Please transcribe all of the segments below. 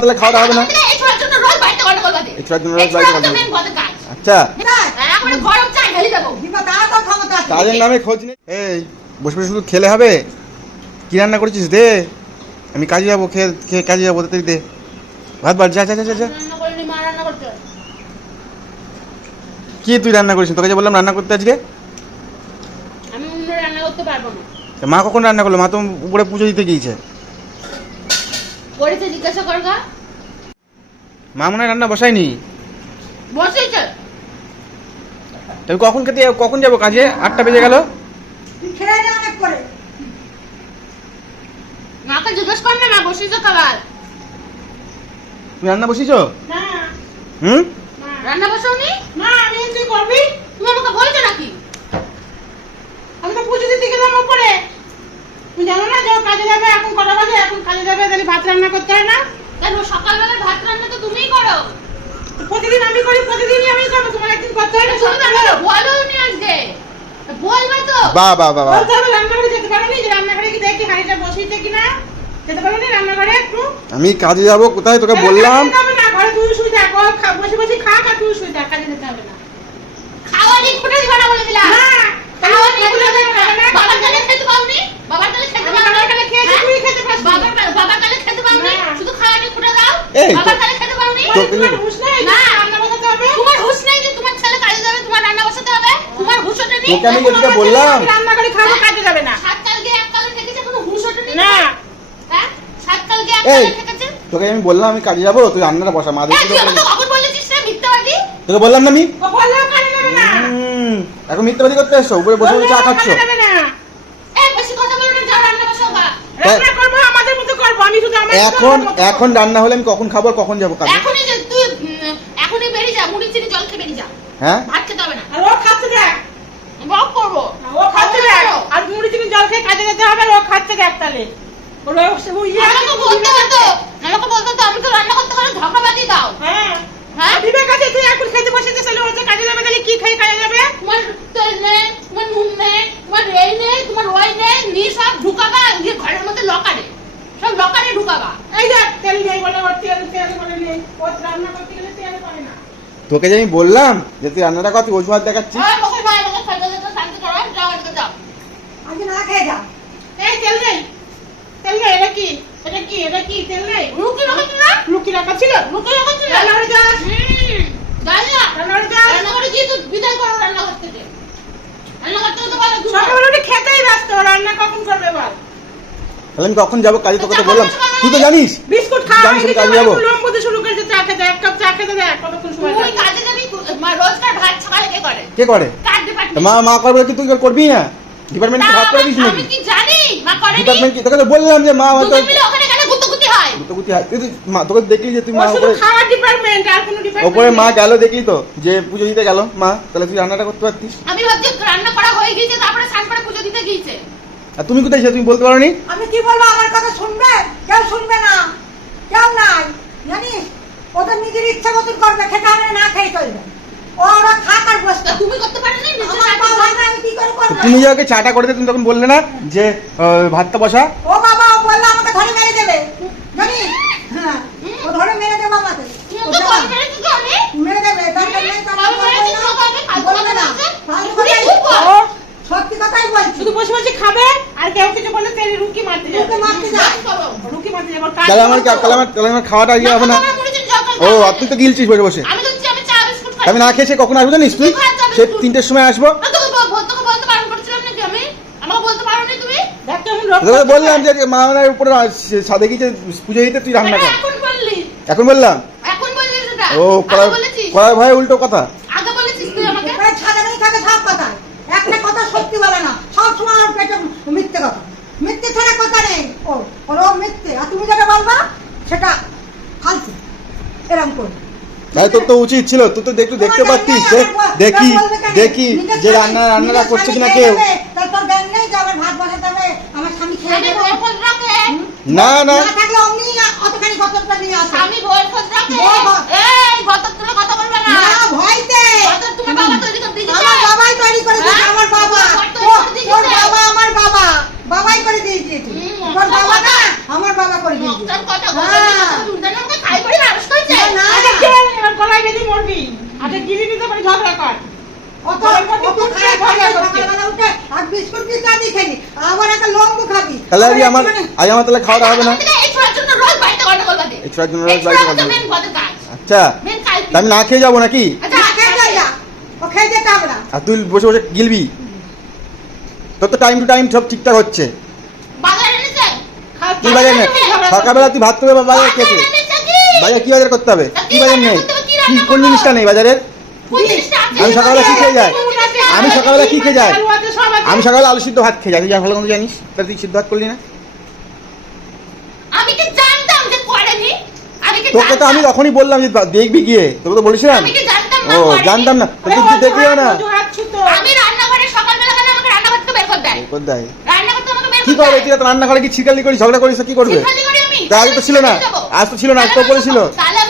তাহলে খাওয়া দাওয়া হবে না। আচ্ছা। হ্যাঁ। কাজের নামে খোঁজ নেই এই বসে বসে শুধু খেলে হবে? কি রান্না করেছিস? দে। আমি কাজে যাব খেয়ে খেয়ে কাজে যাব তাড়াতাড়ি দে। ভাত ভাত যা যা যা, যা। কি তুই রান্না করিস? তোকে যে বললাম রান্না করতে আজকে? আমি অন্য রান্না করতে পারব না। মা কখন রান্না করল? মা তো উপরে পুজো দিতে গিয়েছে। করেছে জিজ্ঞাসা কর গা। মা মনে রান্না বসায়নি? বসেছে তুমি কখন খেতে যাবো- কখন যাব কাজে? আটটা বেজে গেল। তুই খেয়ে নে অনেক করে। মাকে জিজ্ঞেস কর না মা বসেছে খাবার। তুমি রান্না বসিয়েছো না। হুম? রান্না বসাওনি? না আমি তুই করবি তুমি আমাকে বলছো নাকি আমি তো পুজো দিতে গেলাম ওপরে তুমি জানো না যে কাজে যাবে এখন কটা বাজে? এখন কাজে যাবে তাহলে ভাত রান্না করতে হয় না। কেন? সকালবেলা ভাত রান্না তো তুমিই করো। প্রতিদিন আমি করি প্রতিদিনই আমি করব। তোমার একদিন করতে হয় না। আমাকে আজকে বলবে তো। বা বা বা বা। বলতে হবে রান্নাঘরে যেতে পারো নি যে রান্নাঘরে কি দেখি হাঁড়িটা বসিয়েছে কিনা যেতে পারো নি রান্নাঘরে একটু? আমি কাজে যাব কোথায় তোকে বললাম? না ঘরে তুই শুই থাক খা- বসে বসে আর তুই শুই থাক কাজে যেতে হবে না। খাওয়ানি খুঁটে দিবা না বলে দিলাম। না খাওয়ানি খুঁটে দিবা না, না বাবার কালে খেতে পাওনি বাবার কালে খেতে আমি বাবার কালে খেয়েছি, হ্যাঁ? খেতে পাসনি। বাবার কালে- বাবার কালে খেতে পাওনি না। শুধু খাওয়ানি খুঁটে দাও। এই, বাবার কালে খেতে পাওনি তো- তোমার হুঁশ নেই? না। রান্না বসাতে হবে? তোমার হুঁশ নেই যে তোমার ছেলে কাজে যাবে তোমার রান্না বসাতে হবে। তোমার হুঁশ ওঠেনি? তোকে আমি যেটা বললাম। রান্না করে খাব কাজে যাবে না। সাত কাল গিয়ে এক কালে থেকেছে কোনো হুঁশ ওঠেনি? না। হ্যাঁ? সাত কাল গিয়ে এক কালে থেকেছে তোকে আমি বললাম আমি কাজে যাব তুই রান্নাটা বসা মা দেখি তোকে বললাম না আমি? এখন মিথ্যাবাদী করতে এসছো উপরে বসে বসে চা খাচ্ছ কাজে যাবে না এই বেশি কথা বলো না যাও রান্না বসাও গা রান্না করব আমাদের মতো করব আমি শুধু আমার এখন এখন রান্না হলে আমি কখন খাব কখন যাব কাজে এখনই যে তুই এখনই বেরিয়ে যা মুড়ি চিনি জল খেয়ে বেরিয়ে যা। হ্যাঁ? ভাত খেতে হবে না। আর ও খাচ্ছে দেখ। বক করব। ও খাচ্ছে দেখ। আর মুড়ি চিনি জল খেয়ে কাজে যেতে হবে আর ও খাচ্ছে দেখ তাহলে। ওর ও- ও ইয়ে আমাকে বলতে হতো আমাকে বলতে হতো আমি তো রান্না করতে হলে ঝগড়া বাজিয়ে দাও। হ্যাঁ। হ্যাঁ? বিবেক আছে তুই এখন খেতে বসেছিস তাহলে ও কাজে যাবে তাহলে কি খেয়ে কাজে যাবে? তোমার তেল নেই তোমার নুন নেই তোমার এই নেই তোমার ওই নেই নিয়ে সব ঢুকাবা ঘরের মধ্যে লকারে সব লকারে ঢুকাবা। এই দেখ তেল নেই বলে ওর তেল তেল বলে নেই। ও রান্না করতে গেলে তেল পায় না। তোকে যে আমি বললাম যে তুই রান্নাটা কর তুই অজুহাত দেখাচ্ছিস? যাও। আজকে না খেয়ে যা। এই তেল নেই। তেল নেই এটা কি? এটা কি? এটা কি? তেল নেই। রুটি রেখেছি না লুকি রাখা ছিল? রান্নাঘরে যা যাই না রান্নাঘরে যা রান্নাঘরে গিয়ে তো বিদায় করো রান্নাঘর থেকে রান্নাঘর থেকে তো বলো দূর করো। সকালে উঠে খেতেই ব্যস্ত রান্না কখন করবে বল তাহলে আমি কখন যাব? কাজে তোকে তো বললাম। তুই তো জানিস? বিস্কুট খাওয়া জানিস আমি কাজে যাব। এখন লোম করতে শুরু করেছে চা খেতে এক কাপ চা খেতে দেখ কতক্ষণ সময় তুই। কাজে যাবি? মা রোজকার ভাত সকালে কে করে? কে করে? কার ডিপার্টমেন্ট মা মা করবে কি তুই করবি না? ডিপার্টমেন্ট ভাগ করে দিস আমি নাকি কি জানি? মা করেনি ডিপার্টমেন্ট কি? তোকে তো বললাম যে মা হয়তো ওখানে গেলে গুতগুতি হয়। গুতগুতি হাত- তুই তো- মা তোকে দেখলি যে তুই মা উপরে খাওয়ার ডিপার্টমেন্ট আর কোনো ডিপার্টমেন্ট ওপরে মা গেল দেখলি তো যে পুজো দিতে গেল। মা তাহলে তুই রান্নাটা করতে পারতিস? আমি ভাবছি রান্না করা হয়ে গিয়েছে তারপরে স্নান করে পুজো দিতে গিয়েছে। আর তুমি কোথায় ছিলে তুমি বলতে পারো নি আমি কি বলব? আমার কথা শুনবে? কেউ শুনবে না। কেউ নাই। জানিস? ওদের নিজের ইচ্ছা মতন করবে খেতে হবে না খেয়ে চলবে। ও ওরা খাক আর বসবে। তুমি করতে পারো না? আমি কি করে করব? তুমি যে ওকে চাটা করে তুমি তখন বললে না যে ভাতটা বসা। ও বাবা ও বলল আমাকে ধরে মেরে দেবে। জানিস? হ্যাঁ। ও ধরে মেরে দেবে আমাকে। মেরে দেবে। দরকার নেই তো কল মেরেছি তো বলবে না বলছে ফালতু তুমি কথাই- খুব কর। ও সত্যি কথাই বলছি শুধু বসে বসে খাবে আর কেউ কিছু বললে তেল রুকি মারতে তোকে মারতে যা কাজ করো। রুকি মারতে যাবে। তাহলে আমার তাহলে আমার তাহলে আমার খাওয়াটা ইয়ে হবে না। ও খাই। আর তুই তো গিলছিস বসে বসে। আমি তো আমি চা বিস্কুট খাই। আমি না খেয়ে সে কখন আসব জানিস তুই? সে তিনটের সময় আসব। বললাম যে মামার উপরে সাদে গিয়ে পুজো দিতে তুই রান্না আরে কর। এখন বললাম? এখন বললি সেটা। ও বলেছিস। ভয়ে উল্টো কথা। একটা সত্যি বলে না। সব সময় পেটে মিথ্যে কথা। মিথ্যে ছাড়া কথা নেই? ও ওর মিথ্যে। আর তুমি যেটা বলবা সেটা ফালতু। এরকম করে। তাই তোর তো উচিত ছিল। তুই তো একটু দেখতে যে দেখি দেখি যে রান্না রান্নাটা করছে কিনা কেউ। তার তোর জ্ঞান নেই যে আমার ভাত বসাতে হবে আমার স্বামী খেয়ে আমি দেবো বইয়ের খোঁজ রাখে না না না থাকলে অমনি অতখানি কতটা নিয়ে আসে আমি বইয়ের খোঁজ রাখে বাবা। এই বতর তুলে কথা বলবে না না ভয়তে বতর তুমি বাবা তৈরি করে দিয়েছিস আমার বাবাই তৈরি করে দিয়েছে হ্যাঁ? আমার বাবা ঘর তৈরি ও, করে দিয়েছে। তোর বাবা আমার বাবা বাবাই করে দিয়েছে হুম, তোর তোর বাবা না বাবা। আমার বাবা করে দিয়েছে মুখটার কথা বলবে না হ্যাঁ। তুমি জানো আমাকে খাই গলায় বেঁধে মরবি আগে দিতে পারি ঝগড়া কর। অত অত খায় খায় ঝগড়া উঠে আর বিস্কুট দিয়ে চা দিয়ে খেলি? আবার একটা লম্বু খাবি। তাহলে আমার আজ আমার তাহলে খাওয়া দাওয়া হবে না? এই ছোড়ার জন্য রোজ। এই ছোড়ার জন্য রোজ। আচ্ছা আমি না খেয়ে যাব নাকি? আচ্ছা, না আর তুই বসে বসে গিলবি? তোর তো টাইম টু টাইম সব ঠিকঠাক হচ্ছে। কি বাজার নেই সকালবেলা তুই ভাত করে বাজার খেয়েছে বাজার কি? বাজার করতে হবে? কি বাজার নেই? করতে হবে? কি কোন জিনিসটা নেই বাজারের? আমি সকালবেলা কি খেয়ে যাই? আমি সকালবেলা কি খেয়ে যাই? আমি সকালে আলু সিদ্ধ ভাত খেয়ে যাই। তুই যা ভালো মতো জানিস? তা তুই সিদ্ধ ভাত করলি না? আমি কি জানতাম যে করেনি? আমি কি তোকে তো আমি তখনই বললাম যে দেখবি গিয়ে। তোকে তো বলেছিলাম। আমি কি জানতাম না ও জানতাম না। ওরে তুই অজুহাত, দেখলিও না। অজুহাত ছুতো। আমি রান্নাঘরে সকালবেলা কেন আমাকে রান্না করতে বের করে দেয়। কোথায় রান্না করতে আমাকে বের কি করে করবে তুই তো রান্না করে কি ছিকালি করি ঝগড়া করিস কি করবে? তা আগে তো ছিল না। আজ তো ছিল না, আজ তো তাহলে। তাহলে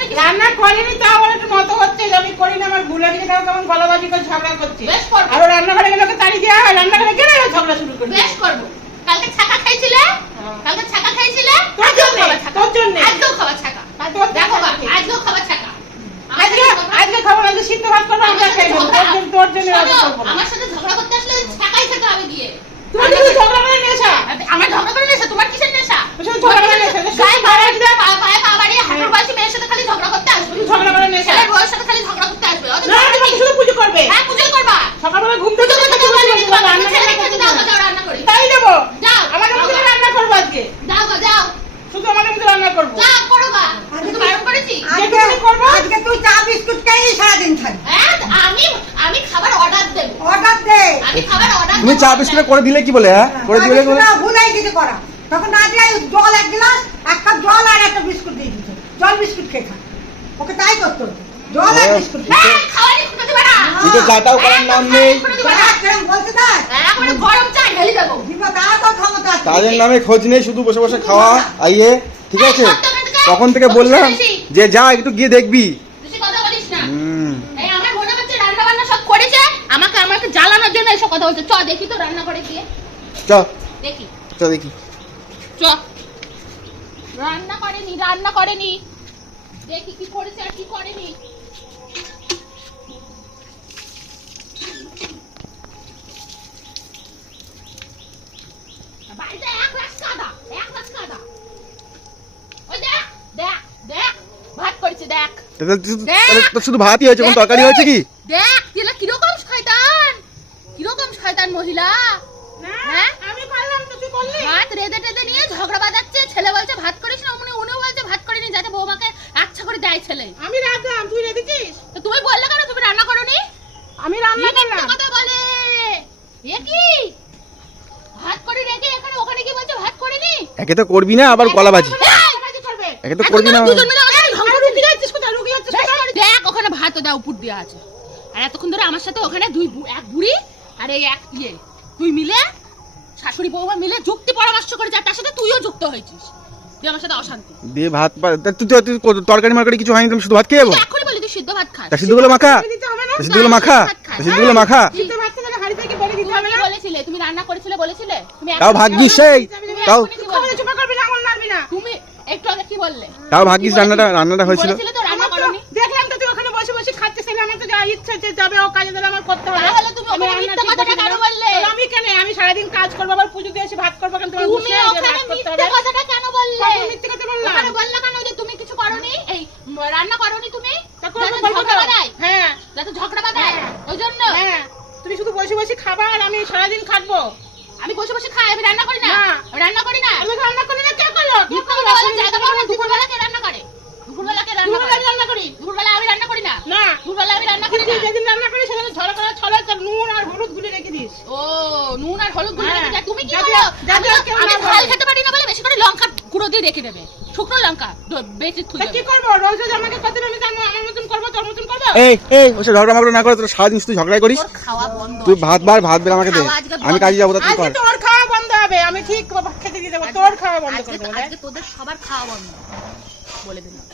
কি- রান্না করিনি তা আমার একটু মতো হচ্ছে যে আমি করি না আমার ভুলে গিয়ে তাও কেমন গলাবাজি করে ঝগড়া করছে? বেশ করব। আর রান্নাঘরে গেলে তাড়ি দেওয়া হয় রান্নাঘরে গেলে ঝগড়া শুরু করবে বেশ করব। কালকে ছাকা খাইছিলে? হ্যাঁ। কালকে ছাকা খাইছিলে? তোর জন্য তোর জন্য। আজকেও খাবার ছাকা। দেখো আজকেও খাবার ছাকা। আজকে আজকে খাব না সিদ্ধ ভাত করব আমরা সাথে খাই নেব তোর জন্য তোর জন্য শোনো, রান্না করব না। আমার সাথে ঝগড়া করতে আসলে ছাকাই ছাকা আমি দিয়ে তুমি কিন্তু ঝগড়া করে নিয়ে আসা আমার ঝগড়া করে নেশা তোমার কিসের নেশা ওর সাথে ঝগড়া করে নেশা, নেশা। গায়ে বাড়াই দিলে পা- পায়ে পা বাড়িয়ে হাঁটুর বয়সী মেয়ের সাথে খালি ঝগড়া করতে আসবে তুমি ঝগড়া করে নিয়ে আসা ছেলের বউয়ের সাথে খালি ঝগড়া করতে আসবে অত না তুমি শুধু পুজো করবে হ্যাঁ পুজোই করবা সকালবেলা ঘুম থেকে পুজো করতে উঠে যাও, বসে বসে বাড়ি রান্না ছেলেকে করতে খেতে দাও, যাও। যাও রান্না করি তাই দেবো যাও আমার যাও, মধ্যে রান্না করব আজকে যাও গো, যাও শুধু আমার মধ্যে রান্না করব যাও করো বা আমি তো বারণ করেছি আজকে যেটুকুনি করব। আজকে তুই চা বিস্কুট খেয়েই সারাদিন খাবি হ্যাঁ আমি আমি খাবার অর্ডার দেব অর্ডার দে আমি খাবার অর্ডার তুমি চা বিস্কুট করে দিলে কি বলে হ্যাঁ? করে দিলে ভুলাই কিছু করা। তখন না দিয়ে জল এক গ্লাস এক কাপ জল আর একটা বিস্কুট দিয়ে দিত জল বিস্কুট খেয়ে খা ওকে তাই করতো জল আর বিস্কুট হ্যাঁ খাওয়ানি না। চাটাও করার নাম নেই। খুঁজে দিবে না। কেমন বলতে দেয় গরম চা ঢেলে দেবো। দিব তারা তো ক্ষমতা আছে নামে খোঁজ নেই শুধু বসে বসে খাওয়া আইয়ে ঠিক আছে? তখন থেকে বললাম যে যা একটু গিয়ে দেখবি বেশি কথা বলিস না হুম এই আমার মনে হচ্ছে রান্না বান্না সব করেছে আমাকে আমাকে জ্বালানোর জন্য এসব কথা বলছে? চ দেখি তো রান্না করে গিয়ে। চ। দেখি। চ দেখি। চ। রান্না করেনি রান্না করেনি। দেখি কি করেছে আর কি করেনি। বাড়িতে এক লাখ কাদা এক লাখ কাদা। ওই দেখ দেখ দেখ। ভাত করেছে দেখ। তাহলে তুই- তাহলে তো শুধু ভাতই হয়েছে কোনো তরকারি হয়েছে কি? দেখ তিলা কীরকম শয়তান কীরকম শয়তান মহিলা না, হ্যাঁ? আমি পারলাম তো তুই করলি ভাত রেদে টেদে নিয়ে ঝগড়া বাজাচ্ছে ছেলে বলছে ভাত করিস না উনি উনিও বলছে ভাত করিনি যাতে বৌমাকে আচ্ছা করে ছেলে। আমি রাখলাম তুই রেখেছিস? তুমি বললে কেন? তুমি রান্না করনি? আমি রান্না করলাম। কথা বলে। এ কি? ভাত করে রেখে এখানে ওখানে কি বলছে ভাত করিনি? একে তো করবি না আবার কলাবাজি। কাজে একে তো করবি না দুজন মিলে যাচ্ছিস কোথায়? রুগী যাচ্ছিস? করে দেখ ওখানে ভাতও দেওয়া উপর আছে। আর এতক্ষণ ধরে আমার সাথে ওখানে দুই এক বুড়ি আর এই এক ইয়ে। তুই মিলে শাশুড়ি বৌমা মিলে যুক্তি পরামর্শ করেছে আর তার সাথে তুইও যুক্ত হয়েছিস। তুই আমার সাথে অশান্তি। দিয়ে ভাত তুই তুই তরকারি মারকারি কিছু হয়নি তুমি শুধু ভাত খেয়ে যাব? এখনই বলি তুই সিদ্ধ ভাত খাস সিদ্ধগুলো মাখা? সিদ্ধগুলো মাখা? সিদ্ধগুলো মাখা? সিদ্ধ ভাত থেকে হাড়ি থেকে বেরিয়ে দিতে হবে তুমি না বলেছিলে তুমি রান্না করেছিলে বলেছিলে? তুমি তাও ভাগ্যিস সেই। তাও তুমি এখনই কি খাওয়া বললে? চুপা করবি না আঙুল নাড়বি না। তুমি একটু আগে কি বললে? তাও ভাগ্যিস রান্নাটা রান্নাটা হয়েছিল। তো রান্না করনি? দেখলাম তো তুই ওখানে বসে বসে খাচ্ছিস আমার তো যা ইচ্ছে হচ্ছে যাবে ও কাজে দিলে আমার করতে হবে। তাহলে তুমি আমি ওখানে মিথ্যা কথাটা কেন বললে? আমি কেন? আমি সারাদিন কাজ করব আবার পুজো দিয়ে এসে ভাত করব কেন? তোমার তুমি ওখানে ভাত করতে মিথ্যা হবে কথাটা কেন বললে কখন মিথ্যে কথা বললাম? ওখানে বললে কেন যে তুমি কিছু করনি এই উম, রান্না করনি তুমি? হ্যাঁ। যাতে ঝগড়া বাঁধায়। হ্যাঁ। ওই জন্য। হ্যাঁ। তুমি শুধু বসে বসে খাবা আর আমি সারাদিন খাটবো। আমি বসে বসে খাই আমি রান্না করি না? রান্না করি না? আমি রান্না করলে না কে করল? দুপুরবেলা না, দুপুরবেলা কে রান্না করে। দুপুরবেলা কে রান্না আমি রান্না করি। দুপুরবেলা আমি রান্না করি না? না। দুপুরবেলা আমি রান্না করি না? যেদিন রান্না করিস সেদিন ছড়া করে ছড়া তোর নুন আর হলুদ গুলি রেখে দিস। ও নুন আর হলুদ হ্যাঁ। রেখে। তুমি কি করো আমি ঝাল খেতে পারি না বলে বেশি করে লঙ্কা গুঁড়ো দিয়ে রেখে দেবে। শুকনো লঙ্কা। দ- বেশি থুই তা কি করব? রোজ রোজ আমাকে কত আমি আমার মতন করব তোর মতন করব? এই এই ওসব ঝগড়া মাগড়া না করে তোর সারাদিন শুধু ঝগড়াই করিস? খাওয়া বন্ধ। তুই ভাত বার ভাত বের আমাকে দে। আমি কাজে যাব তুই কর। তোর খাওয়া বন্ধ হবে আমি ঠিক খেতে দিয়ে দেবো তোর খাওয়া বন্ধ করে দেবো আজকে তোদের সবার খাওয়া বন্ধ। বলে দিলাম।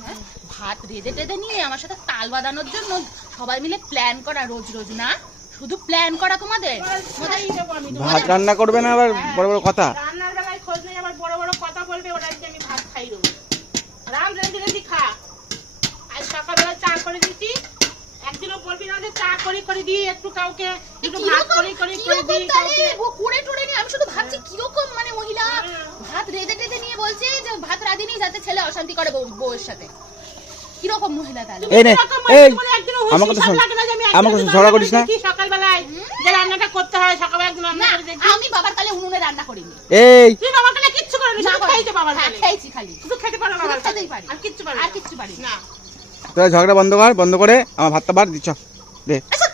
হ্যাঁ? ভাত রেঁধে টেঁধে নিয়ে আমার সাথে তাল বাঁধানোর জন্য সবাই মিলে প্ল্যান করা রোজ রোজ না? শুধু প্ল্যান করা তোমাদের? আমি ভাত রান্না করবে না আবার বড় বড় কথা? রান্নার বেলায় খোঁজ নেই আবার বড় বড় কথা বলবে ওটা খা। আজ সকালবেলা চা করে দিছি। একদিনও বলবি না যে চা করে করে দিই একটু কাউকে একটু ভাত করে করে করে দিই কাউকে কুড়ে টুড়ে নিয়ে আমি শুধু ভাবছি হ্যাঁ। কীরকম মানে মহিলা ভাত রেঁধে টেঁধে নিয়ে বলছে যে ভাত রাঁধিনি যাতে ছেলে অশান্তি করে বউয়ের সাথে। কীরকম মহিলা তাহলে? এই সকালবেলায় রান্নাটা করতে হয় সকালবেলা একদিন আমি বাবার কালে উনুনে রান্না করিনি। খাইতে বাবার হ্যাঁ, কালে খালি। শুধু খেতে পারো বাবার খেতেই পারি। আর কিচ্ছু পারো আর কিচ্ছু পারি না। না তোরা ঝগড়া বন্ধ কর বন্ধ করে আমার ভাতটা বার দিচ্ছ। দে। আচ্ছা